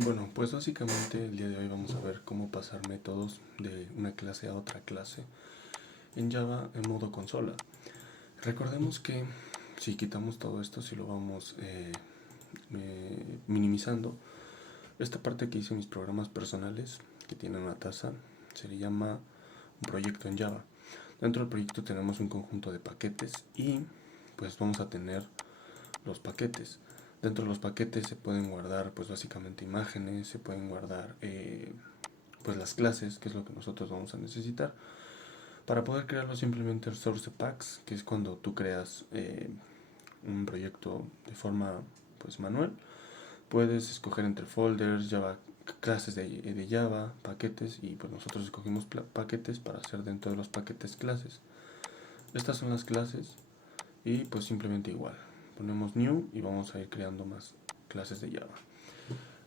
Bueno, pues básicamente el día de hoy vamos a ver cómo pasar métodos de una clase a otra clase en Java en modo consola. Recordemos que si quitamos todo esto, si lo vamos minimizando, esta parte que hice mis programas personales, que tienen una tasa, se le llama un proyecto en Java. Dentro del proyecto tenemos un conjunto de paquetes y pues vamos a tener los paquetes. Dentro de los paquetes se pueden guardar pues básicamente imágenes, se pueden guardar pues las clases, que es lo que nosotros vamos a necesitar. Para poder crearlo simplemente source packs, que es cuando tú creas un proyecto de forma pues manual. Puedes escoger entre folders, Java, clases de Java, paquetes, y pues nosotros escogimos paquetes para hacer dentro de los paquetes clases. Estas son las clases y pues simplemente igual. Ponemos new y vamos a ir creando más clases de Java.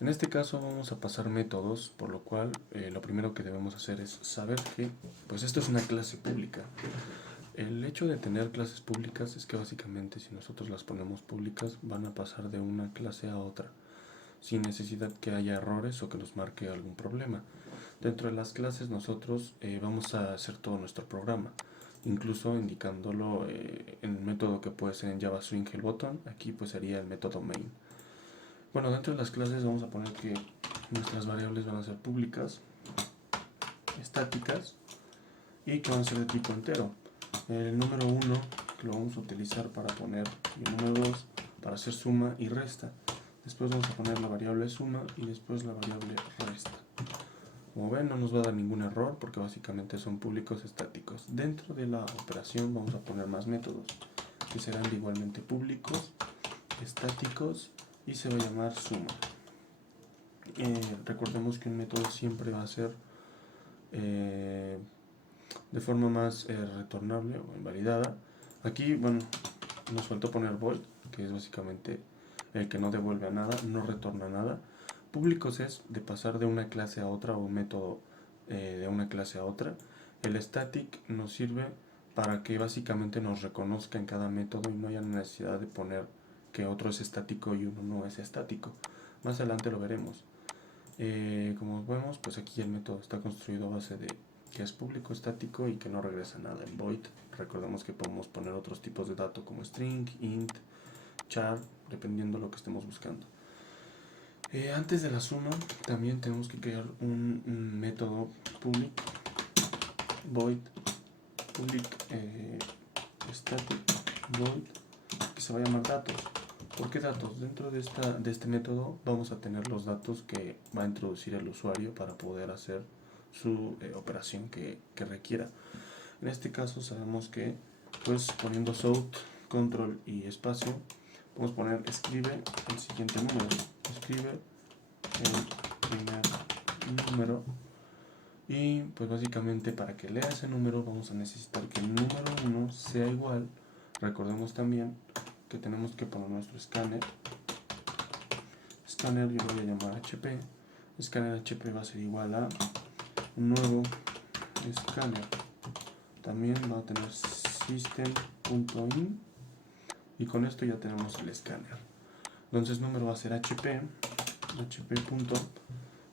En este caso vamos a pasar métodos, por lo cual lo primero que debemos hacer es saber que pues esto es una clase pública. El hecho de tener clases públicas es que básicamente si nosotros las ponemos públicas van a pasar de una clase a otra sin necesidad que haya errores o que nos marque algún problema. Dentro de las clases nosotros vamos a hacer todo nuestro programa, incluso indicándolo en el método que puede ser en Java Swing el botón. Aquí pues sería el método main. Bueno, dentro de las clases vamos a poner que nuestras variables van a ser públicas, estáticas y que van a ser de tipo entero. El número 1 que lo vamos a utilizar para poner, y el número 2 para hacer suma y resta. Después vamos a poner la variable suma y después la variable resta. Como ven, no nos va a dar ningún error porque básicamente son públicos estáticos. Dentro de la operación vamos a poner más métodos que serán igualmente públicos, estáticos y se va a llamar suma. Recordemos que un método siempre va a ser de forma más retornable o invalidada. Aquí, bueno, nos faltó poner void, que es básicamente el que no devuelve a nada, no retorna nada. Públicos es de pasar de una clase a otra o un método de una clase a otra. El static nos sirve para que básicamente nos reconozca en cada método y no haya necesidad de poner que otro es estático y uno no es estático. Más adelante lo veremos. Como vemos, pues aquí el método está construido a base de que es público, estático y que no regresa nada. En void recordemos que podemos poner otros tipos de datos como string, int, char, dependiendo de lo que estemos buscando. Antes de la suma también tenemos que crear un método public void public static void que se va a llamar datos. ¿Por qué datos? Dentro de este método vamos a tener los datos que va a introducir el usuario para poder hacer su operación que requiera. En este caso sabemos que pues poniendo south, control y espacio podemos poner escribe el siguiente número, escribe el primer número, y pues básicamente para que lea ese número vamos a necesitar que el número 1 sea igual. Recordemos también que tenemos que poner nuestro escáner yo lo voy a llamar HP. Escáner HP va a ser igual a un nuevo escáner, también va a tener system.in y con esto ya tenemos el escáner. Entonces número va a ser HP punto,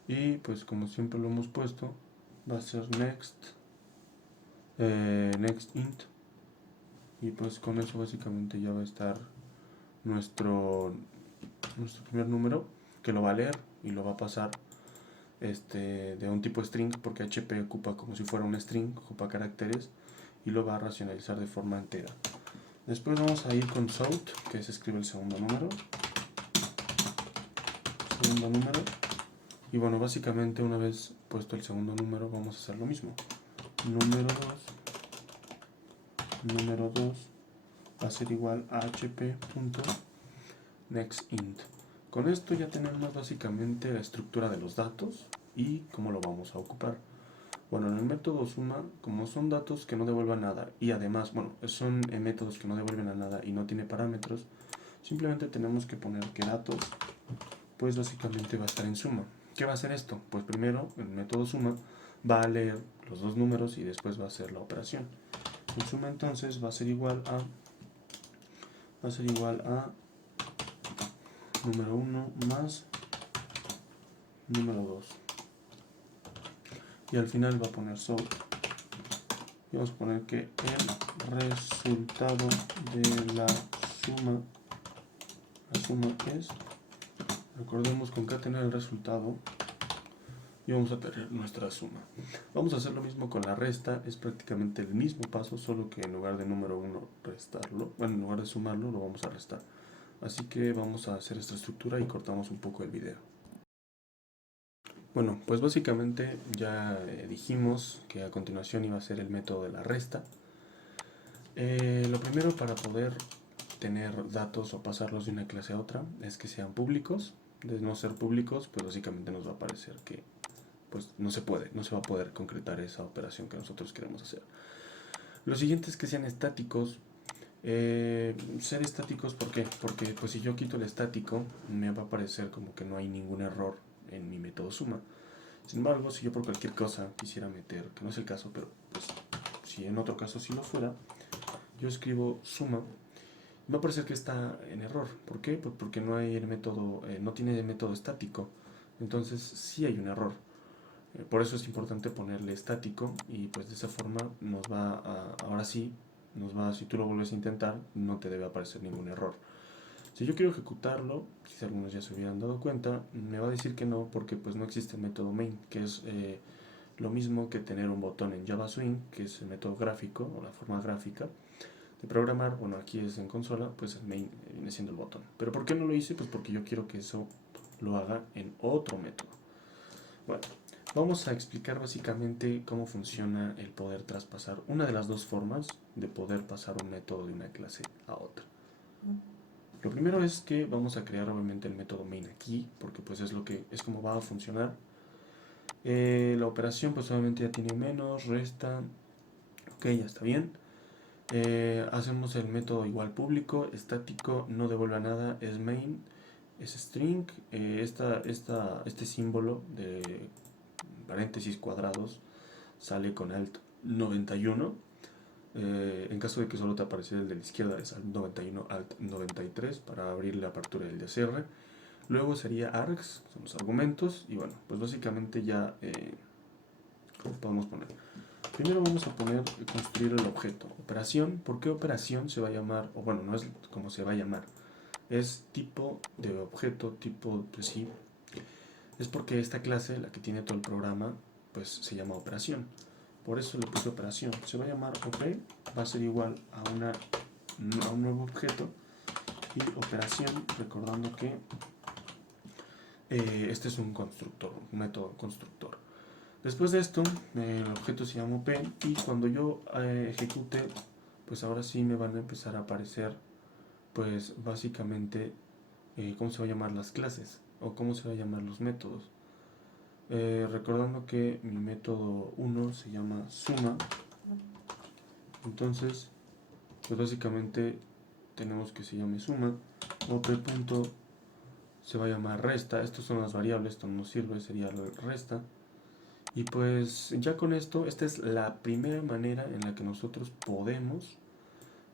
y pues como siempre lo hemos puesto va a ser next int, y pues con eso básicamente ya va a estar nuestro primer número, que lo va a leer y lo va a pasar de un tipo string, porque HP ocupa como si fuera un string, ocupa caracteres, y lo va a racionalizar de forma entera. Después vamos a ir con south, que se escribe el segundo número, y bueno, básicamente una vez puesto el segundo número vamos a hacer lo mismo. Número 2 va a ser igual a hp.nextInt. Con esto ya tenemos básicamente la estructura de los datos y cómo lo vamos a ocupar. Bueno, en el método suma, como son datos que no devuelvan nada y además, bueno, son métodos que no devuelven a nada y no tiene parámetros, simplemente tenemos que poner que datos pues básicamente va a estar en suma. ¿Qué va a hacer esto? Pues primero el método suma va a leer los dos números y después va a hacer la operación. En suma entonces va a ser igual a número 1 más número 2. Y al final va a poner so. Y vamos a poner que el resultado de la suma es, recordemos, concatenar el resultado y vamos a tener nuestra suma. Vamos a hacer lo mismo con la resta, es prácticamente el mismo paso, solo que en lugar de número 1 restarlo, bueno, en lugar de sumarlo lo vamos a restar. Así que vamos a hacer esta estructura y cortamos un poco el video. Bueno, pues básicamente ya dijimos que a continuación iba a ser el método de la resta. Lo primero para poder tener datos o pasarlos de una clase a otra es que sean públicos. De no ser públicos, pues básicamente nos va a parecer que pues no se va a poder concretar esa operación que nosotros queremos hacer. Lo siguiente es que sean estáticos. Ser estáticos, ¿por qué? Porque pues si yo quito el estático me va a parecer como que no hay ningún error en mi método suma. Sin embargo, si yo por cualquier cosa quisiera meter, que no es el caso, pero pues si en otro caso sí lo fuera, yo escribo suma, me va a parecer que está en error. ¿Por qué? Pues porque no hay el método, no tiene el método estático. Entonces sí hay un error. Por eso es importante ponerle estático y pues de esa forma nos va a, ahora sí, si tú lo vuelves a intentar, no te debe aparecer ningún error. Si yo quiero ejecutarlo, quizá algunos ya se hubieran dado cuenta, me va a decir que no porque pues no existe el método main, que es lo mismo que tener un botón en Java Swing, que es el método gráfico o la forma gráfica de programar. Bueno, aquí es en consola, pues el main viene siendo el botón. ¿Pero por qué no lo hice? Pues porque yo quiero que eso lo haga en otro método. Bueno, vamos a explicar básicamente cómo funciona el poder traspasar, una de las dos formas de poder pasar un método de una clase a otra. Lo primero es que vamos a crear obviamente el método main aquí, porque pues es como va a funcionar. La operación pues obviamente ya tiene menos, resta, ok, ya está bien. Hacemos el método igual público, estático, no devuelve nada, es main, es string. Este símbolo de paréntesis cuadrados sale con alt 91. En caso de que solo te apareciera el de la izquierda, es alt 91, alt 93 para abrir la apertura del DCR. Luego sería args, son los argumentos. Y bueno, pues básicamente ya podemos poner. Primero vamos a poner construir el objeto. Operación. ¿Por qué operación se va a llamar? O bueno, no es como se va a llamar. Es tipo de objeto, tipo, pues sí. Es porque esta clase, la que tiene todo el programa, pues se llama operación. Por eso le puse operación. Se va a llamar OK, va a ser igual a un nuevo objeto. Y operación, recordando que este es un constructor, un método constructor. Después de esto, el objeto se llama OP y cuando yo ejecute, pues ahora sí me van a empezar a aparecer, pues básicamente, cómo se va a llamar las clases o cómo se va a llamar los métodos. Recordando que mi método 1 se llama suma, entonces pues básicamente tenemos que se llame suma. OP punto se va a llamar resta. Estas son las variables, esto no nos sirve, sería resta. Y pues ya con esto, esta es la primera manera en la que nosotros podemos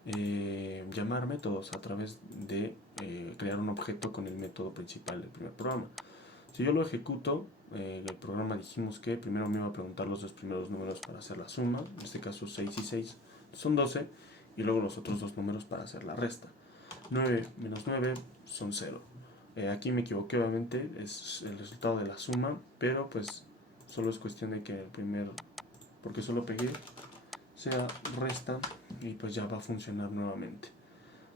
llamar métodos a través de crear un objeto con el método principal del primer programa. Si yo lo ejecuto, el programa dijimos que primero me iba a preguntar los dos primeros números para hacer la suma, en este caso 6 y 6 son 12, y luego los otros dos números para hacer la resta. 9 menos 9 son 0. Aquí me equivoqué, obviamente, es el resultado de la suma, pero pues solo es cuestión de que el primero, porque solo pegué, sea resta y pues ya va a funcionar nuevamente.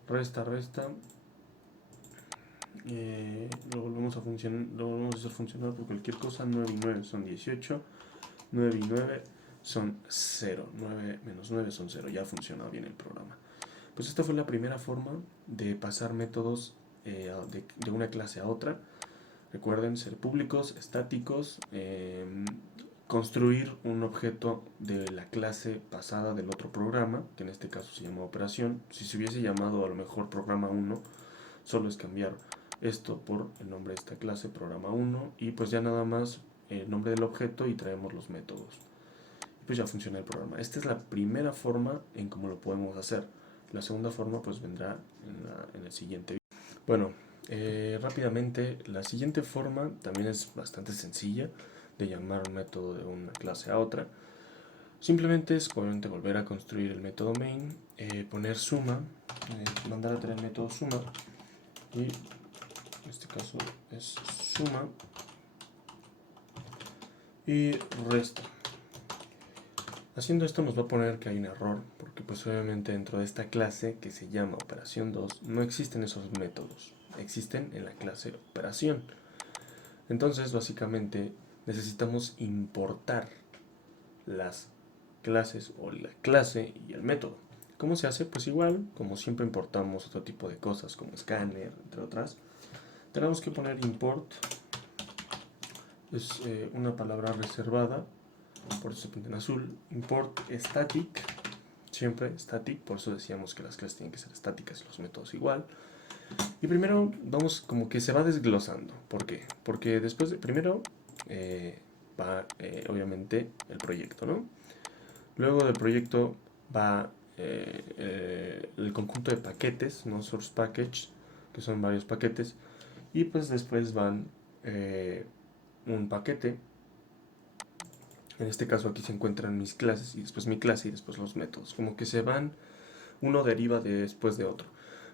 Resta, lo volvemos a hacer funcionar por cualquier cosa. 9 y 9 son 18, 9 y 9 son 0, 9 menos 9 son 0, ya funciona bien el programa. Pues esta fue la primera forma de pasar métodos de una clase a otra. Recuerden ser públicos, estáticos, construir un objeto de la clase pasada del otro programa, que en este caso se llama operación. Si se hubiese llamado a lo mejor programa 1, solo es cambiar esto por el nombre de esta clase, programa 1, y pues ya nada más el nombre del objeto y traemos los métodos. Pues ya funciona el programa. Esta es la primera forma en cómo lo podemos hacer. La segunda forma pues vendrá en el siguiente video. Bueno, rápidamente, la siguiente forma también es bastante sencilla de llamar un método de una clase a otra. Simplemente es obviamente volver a construir el método main, poner suma, mandar a tener el método suma, y en este caso es suma y resta. Haciendo esto nos va a poner que hay un error, porque pues obviamente dentro de esta clase que se llama operación 2 no existen esos métodos, existen en la clase operación. Entonces básicamente necesitamos importar las clases o la clase y el método. ¿Cómo se hace? Pues igual, como siempre importamos otro tipo de cosas como scanner, entre otras, tenemos que poner import, es una palabra reservada, por eso se pinta en azul, import static, siempre static, por eso decíamos que las clases tienen que ser estáticas y los métodos igual. Y primero vamos como que se va desglosando. ¿Por qué? Porque después de, primero va obviamente el proyecto, ¿no? Luego del proyecto va el conjunto de paquetes, ¿no? Source package, que son varios paquetes. Y pues después van un paquete. En este caso aquí se encuentran mis clases y después mi clase y después los métodos. Como que se van, uno deriva después de otro.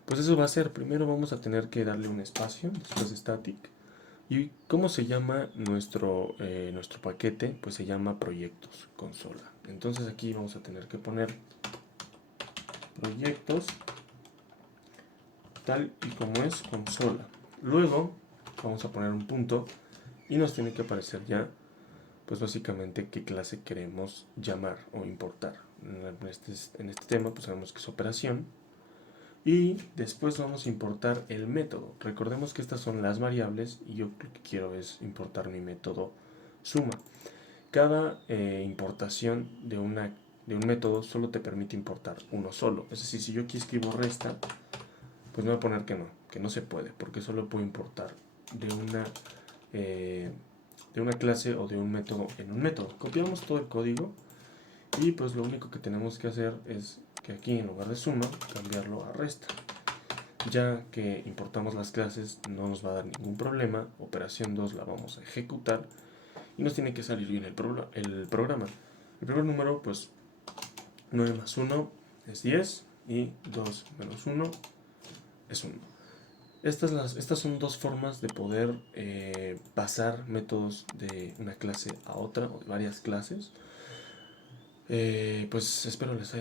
Pues eso va a ser, primero vamos a tener que darle un espacio, después de static. ¿Y cómo se llama nuestro paquete? Pues se llama proyectos consola. Entonces aquí vamos a tener que poner proyectos tal y como es consola. Luego vamos a poner un punto y nos tiene que aparecer ya pues básicamente qué clase queremos llamar o importar. En este tema pues sabemos que es operación. Y después vamos a importar el método. Recordemos que estas son las variables y yo lo que quiero es importar mi método suma. Cada importación de un método solo te permite importar uno solo. Es decir, si yo aquí escribo resta, pues me va a poner que no se puede, porque solo puedo importar de una clase o de un método en un método. Copiamos todo el código y pues lo único que tenemos que hacer es que aquí en lugar de suma cambiarlo a resta. Ya que importamos las clases no nos va a dar ningún problema. Operación 2 la vamos a ejecutar y nos tiene que salir bien el programa. El primer número pues 9 más 1 es 10 y 2 menos 1 es 1. Estas son dos formas de poder pasar métodos de una clase a otra o de varias clases. Pues espero les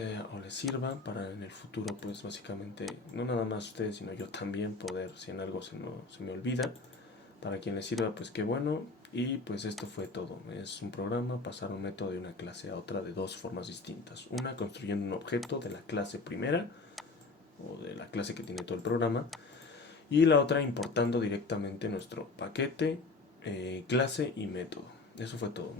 sirva para en el futuro, pues básicamente, no nada más ustedes, sino yo también poder, si en algo se me olvida, para quien les sirva, pues qué bueno. Y pues esto fue todo. Es un programa, pasar un método de una clase a otra de dos formas distintas. Una, construyendo un objeto de la clase primera, o de la clase que tiene todo el programa. Y la otra, importando directamente nuestro paquete, clase y método. Eso fue todo.